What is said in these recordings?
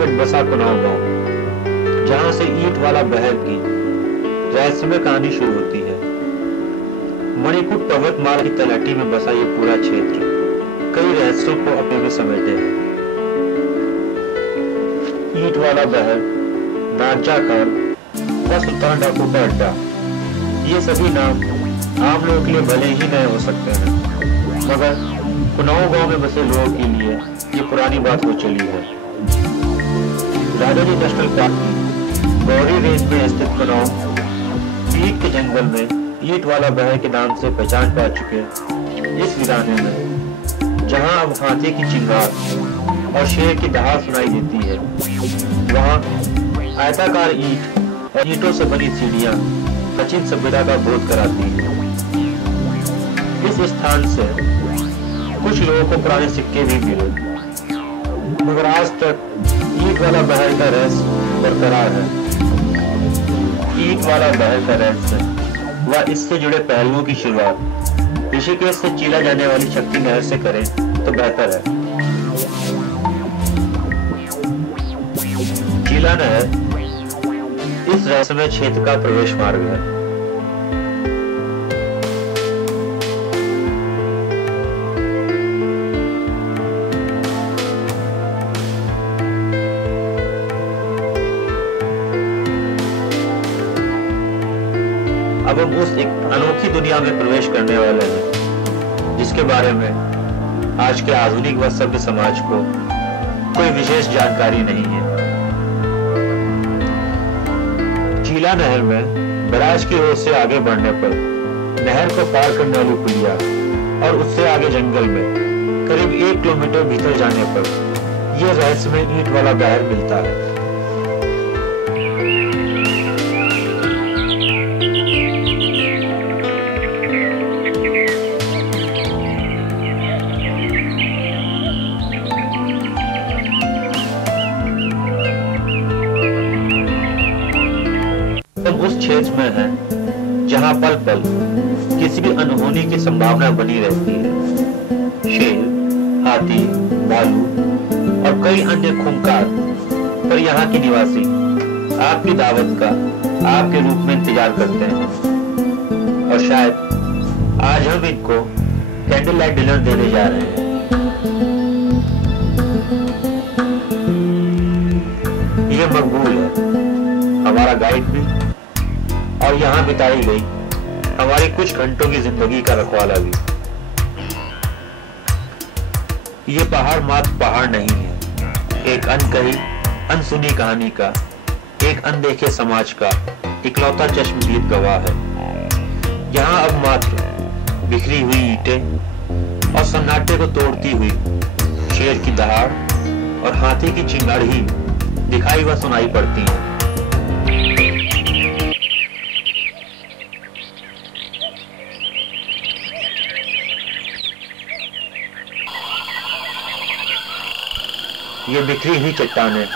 निकट बसा कुनाव गांव, जहां से ईंट वाला बहर की रहस्यमय कहानी शुरू होती है। मणिकूट पर्वतमाला की तलहटी में बसा ये पूरा क्षेत्र कई रहस्यों को अपने में समेटे है। ईंट वाला बहर, नाचा कर व सुल्तान डाकू का अड्डा, ये सभी नाम आम लोगों के लिए भले ही नए हो सकते हैं, मगर कुनाव गांव में बसे लोगों के लिए ये पुरानी बात हो चली है। राजाजी नेशनल पार्क की गौरी रेंज में स्थित कुनाव पीक के जंगल में ईंट वाला बहर के नाम से पहचान पा चुके इस वीराने में, जहां अब हाथी की चिंगार और शेर की दहाड़ सुनाई देती है, वहां आयताकार ईंट और ईंटों से बनी सीढ़ियां प्राचीन सभ्यता का बोध कराती है। इस स्थान से कुछ लोगों को पुराने सिक्के भी मिले, मगर आज तक ईंट वाला बहर का रहस्य बरकरार है। ईंट वाला बहर का रहस्य व इससे जुड़े पहलुओं की शुरुआत ऋषिकेश से चीला जाने वाली शक्ति नहर से करें तो बेहतर है। चीला नहर इस रहस्यमय क्षेत्र का प्रवेश मार्ग है। अब हम उस एक अनोखी दुनिया में प्रवेश करने वाले हैं, जिसके बारे में आज के आधुनिक व सभ्य समाज को कोई विशेष जानकारी नहीं है। चीला नहर में बराज की ओर से आगे बढ़ने पर नहर को पार करने वाली पुलिया और उससे आगे जंगल में करीब 1 किलोमीटर भीतर जाने पर यह रहस्यमय ईंट वाला बहर मिलता है। उस क्षेत्र में है जहां पल पल किसी भी अनहोनी की संभावना बनी रहती है। शेर, हाथी, भालू और कई अन्य खूंखार पर यहाँ के निवासी आपकी दावत का आपके रूप में इंतजार करते हैं, और शायद आज हम इनको कैंडल लाइट डिनर देने जा रहे हैं। यह मकबूल है, हमारा गाइड भी, और यहाँ बिताई गई हमारी कुछ घंटों की जिंदगी का रखवाला भी। ये पहाड़ मात्र पहाड़ नहीं है, एक अनकही अनसुनी कहानी का, एक अनदेखे समाज का इकलौता चश्मदीद गवाह है। यहाँ अब मात्र बिखरी हुई ईंटें और सन्नाटे को तोड़ती हुई शेर की दहाड़ और हाथी की चिंगाड़ ही दिखाई व सुनाई पड़ती हैं। ये बिखरी हुई चट्टानें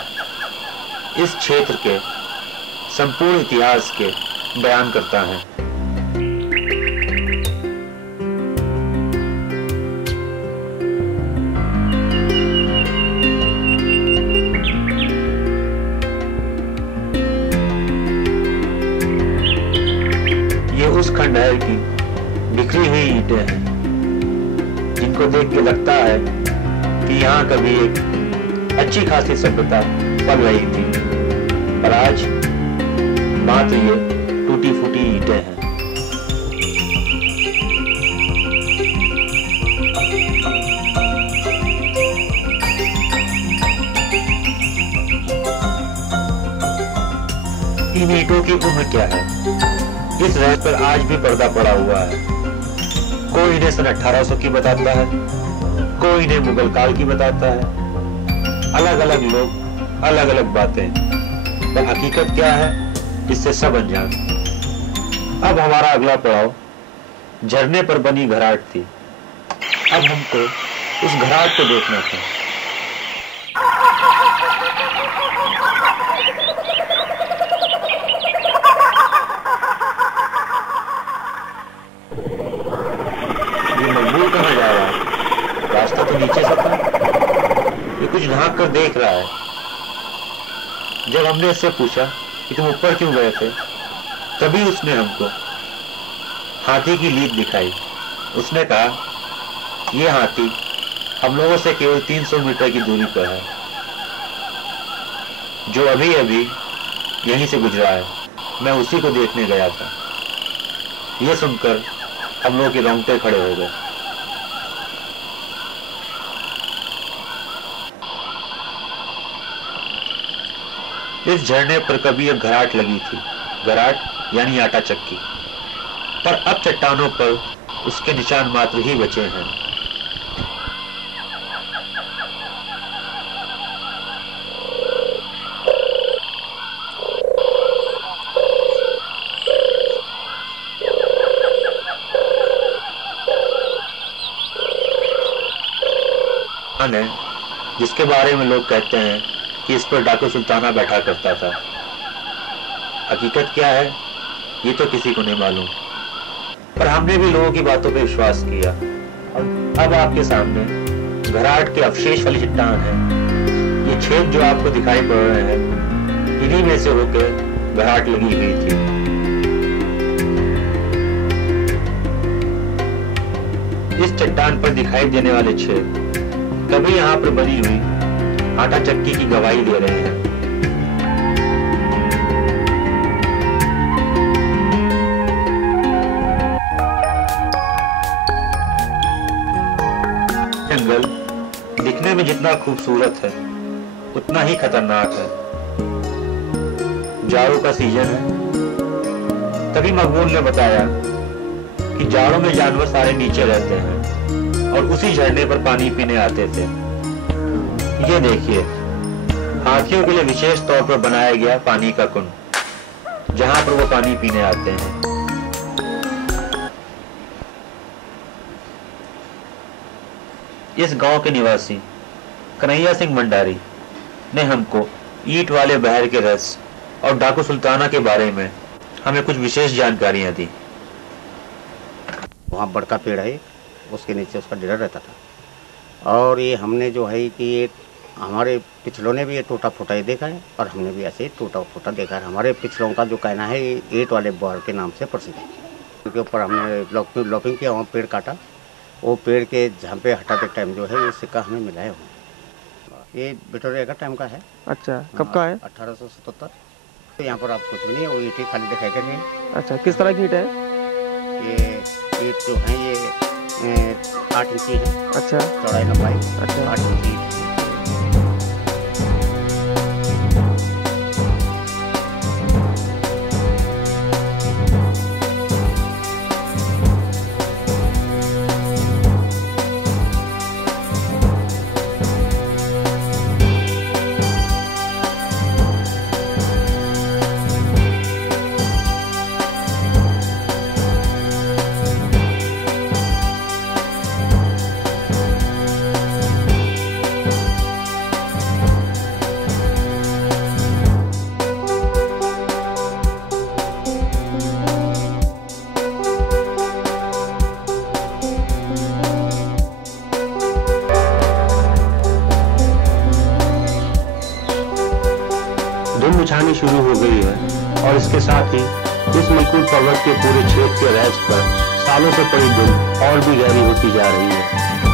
इस क्षेत्र के संपूर्ण इतिहास के बयान करता है। ये उस खंडहर की बिखरी हुई ईंटें हैं, जिनको देख के लगता है कि यहाँ कभी एक अच्छी खासी सभ्यता पल रही थी, पर आज मात्र ये टूटी फूटी ईंटें हैं। इन ईंटों की उम्र क्या है, इस रहस्य पर आज भी पर्दा पड़ा हुआ है। कोई इन्हें सन 1800 की बताता है, कोई इन्हें मुगल काल की बताता है। अलग अलग लोग अलग अलग बातें, पर हकीकत क्या है इससे सब अनजान। अब हमारा अगला पड़ाव झरने पर बनी घराट थी। अब हमको उस घराट को देखना था। ये मजबूर कहाँ जा रहा है? रास्ता तो नीचे से था। ये कुछ झांक कर देख रहा है। जब हमने उससे पूछा कि तुम ऊपर क्यों गए थे, तभी उसने हमको हाथी की लीद दिखाई। उसने कहा ये हाथी हम लोगों से केवल 300 मीटर की दूरी पर है, जो अभी अभी यहीं से गुजरा है। मैं उसी को देखने गया था। यह सुनकर हम लोग के रोंगटे खड़े हो गए। इस झरने पर कभी एक घराट लगी थी, घराट यानी आटा चक्की, पर अब चट्टानों पर उसके निशान मात्र ही बचे हैं। है जिसके बारे में लोग कहते हैं कि इस पर डाकू सुल्ताना बैठा करता था। हकीकत क्या है ये तो किसी को नहीं मालूम, पर हमने भी लोगों की बातों पे विश्वास किया। और अब आपके सामने घराट के अवशेष वाली चट्टान है। ये छेद जो आपको दिखाई पड़ रहे हैं, इन्हीं में से होकर घराट लगी हुई थी। इस चट्टान पर दिखाई देने वाले छेद कभी यहाँ पर बनी हुई आटा चक्की की गवाही दे रहे हैं। जंगल दिखने में जितना खूबसूरत है उतना ही खतरनाक है। जाड़ों का सीजन है। तभी मकबूल ने बताया कि जाड़ों में जानवर सारे नीचे रहते हैं और उसी झरने पर पानी पीने आते थे। ये देखिए, हाथियों के लिए विशेष तौर पर बनाया गया पानी का कुंड, जहां पर वो पानी पीने आते हैं। इस गांव के निवासी कन्हैया सिंह मंडारी ने हमको ईंट वाले बहर के रस और डाकू सुल्ताना के बारे में हमें कुछ विशेष जानकारियां दी। वहाँ बड़का पेड़ है, उसके नीचे उसका डेरा रहता था। और ये हमने जो है कि ये हमारे पिछलों ने भी ये टूटा फूटा ही देखा है और हमने भी ऐसे ही टूटा फूटा देखा है। हमारे पिछलों का जो कहना है ये ईंट वाले बहर के नाम से प्रसिद्ध है। उसके ऊपर हमने लॉपिंग किया, वहाँ पेड़ काटा, वो पेड़ के झांपे हटाते टाइम जो है ये सिक्का हमें मिला है। ये विक्टोरिया का टाइम का है। अच्छा, कब का है? 1877। तो यहाँ पर आप कुछ भी नहीं है, वो ईंटें खाली दिखाई दे रही है। अच्छा, किस तरह की ईंट है? ये ईंट जो है ये 8 इंची है। अच्छा, चौड़ाई लंबाई। अच्छा, 8 इंची। धुंध छानी शुरू हो गई है और इसके साथ ही इस मलकूत पर्वत के पूरे क्षेत्र के रहस्य पर सालों से पड़ी धुंध और भी गहरी होती जा रही है।